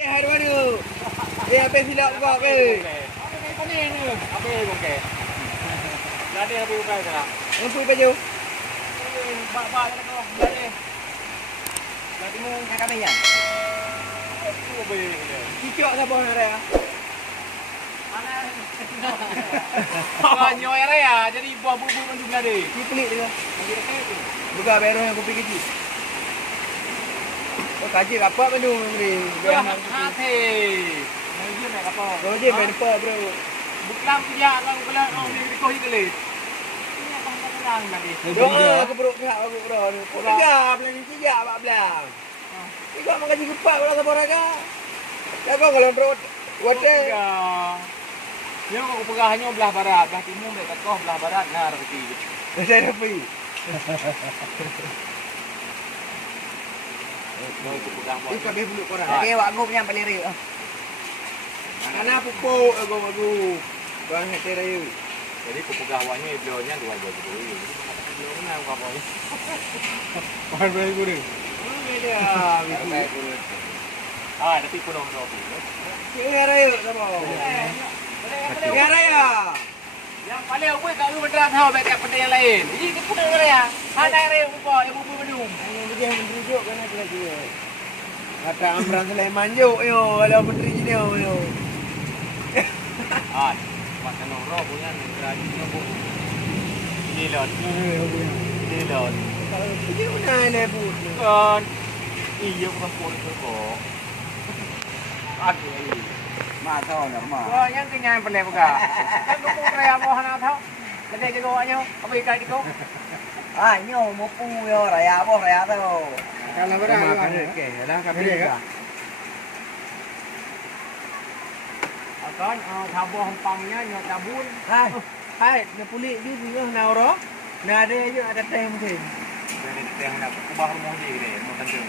Aduh. Apa silap kau apa? Apa ni ni? Apa kau ke? Lade apa kau kena? Apa baju? Bak kau lade. Lagi mu kami ya. Tu apa ni? Kicok siapa nak raya? Mana? Kau nyoy raya jadi buah bubu mendung lade. Ni pelik dia. Bagi dekat tu. Buka bayar yang kopi kecil. Oh kaji apa mendung ni? Hati. Ni nak apa? Kau je main apa bro? Bukan kerja kau kalau kau ni kau hidup. Ini apa kau terang tadi? Doa aku perut pihak aku bro. Tiga belang ni tiga apa belang? Tiga makan gaji kupat belang siapa raga? Jago kalau perut. Wate. Ya kau pegahnya belah barat, belah timur dekat kau belah barat nah reti. Saya rapi. Mau ikut pegang Ini kabeh bulu korang. Okey, wak aku punya paling riuk. Anak pupuk aku. Bang hati raya. Jadi aku pegang awaknya beliaunya dua dua dulu. Beliau mana kau apa ni? Bahan berani kuning. Ada. Ah, nanti penuh tu. Singa raya sama. Singa raya. Yang paling awal kat lu benda tahu baik pada yang lain. Ini ke pun raya. Ada raya apa? Yang bubu bedung. Yang dia menteri juk kan ada lagi. Kata Amran Sulaiman juk yo kalau menteri ni yo. Ah, macam orang punya negara ni pun. Ini lot. Ini lot. Ini mana lebut. Kan. Iya bukan pun tu kok. Aduh ini. Mak tahu nak mak. Wah, yang kenyang pelai buka. Kan buku raya mau hana tahu. Lagi jago aja. Apa ikan itu? Ah, nyo mo pu yo raya apa raya tu. Kalau berapa ada ke? Dah kami dia. Akan tabuh hempangnya nyok tabun. Hai, nak pulik ni dia nak ora. Nak ada je ada teh mungkin. Dari yang nak kubah rumah dia ni, mau tanding.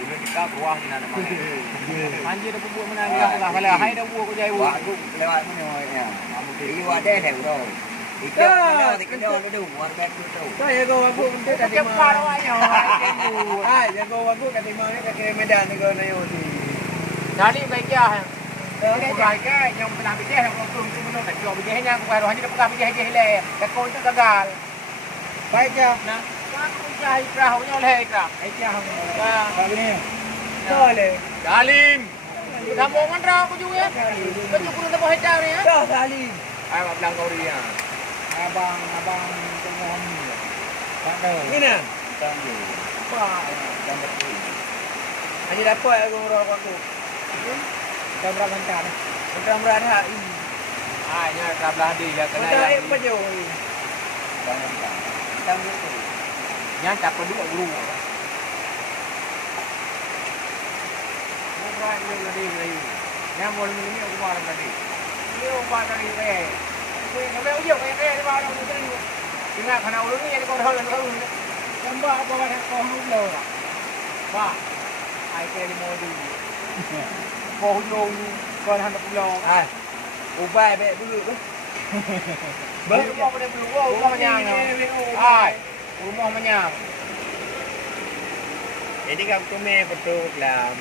Dulu kita buah ni nak mana. Anjir dah bubuh mana dia lah. Kalau hai dah buah ko jai buah. Wak aku lewat ni ya. Amu ti wak deh deh bro. Ikan kita dulu war back tu. Saya go aku untuk tadi Cepat mah. awaknya. Hai, jago aku kat timur ni kat kiri Medan ni go nayo di. Jadi baik ya. Okey, ke yang pernah bijih yang kau tu benar tak jual bijihnya aku baru hanya pegang bijih je le. Tekon tu gagal. Baik ya. Nah, aku cai ikrah punya oleh ikrah. Aisyah. Ah, Boleh. Boleh. Dalim. Sambung mantra aku juga ya. Baju kurang tak boleh cari ya. Dah Salim. Ai mak bilang kau dia. Abang tengok ni. Tak ada. Mina. Tak ada. Wah, Gambar tu. hanya dapat aku orang aku. Gambar lengkap. Bukan berada ini. Ah, nya belah di ya kena. Kita air baju. Gambar lengkap. Gambar tu. Nya tak perlu guru. Bukan ni tadi lagi. Nya mau ni aku buat tadi. Ni buat tadi eh. Ni nak ujung ni bawa orang tu. Ingat kena ulun ni kau dah lalu. Gambar apa pada kau dulu lah. Ba. Ai ke ni mau di. Kau hujung kau hendak pulau. Ah. Ubah baik dulu tu. Rumah pada belum. Rumah menyang. Ai. Rumah menyang. Jadi kau tu me betul kelam.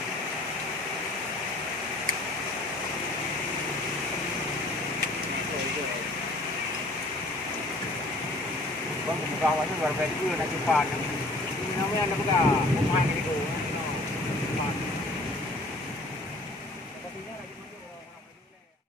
Bang buka awaknya luar biasa nak cepat. Ini namanya nak buka. Rumah ni tu.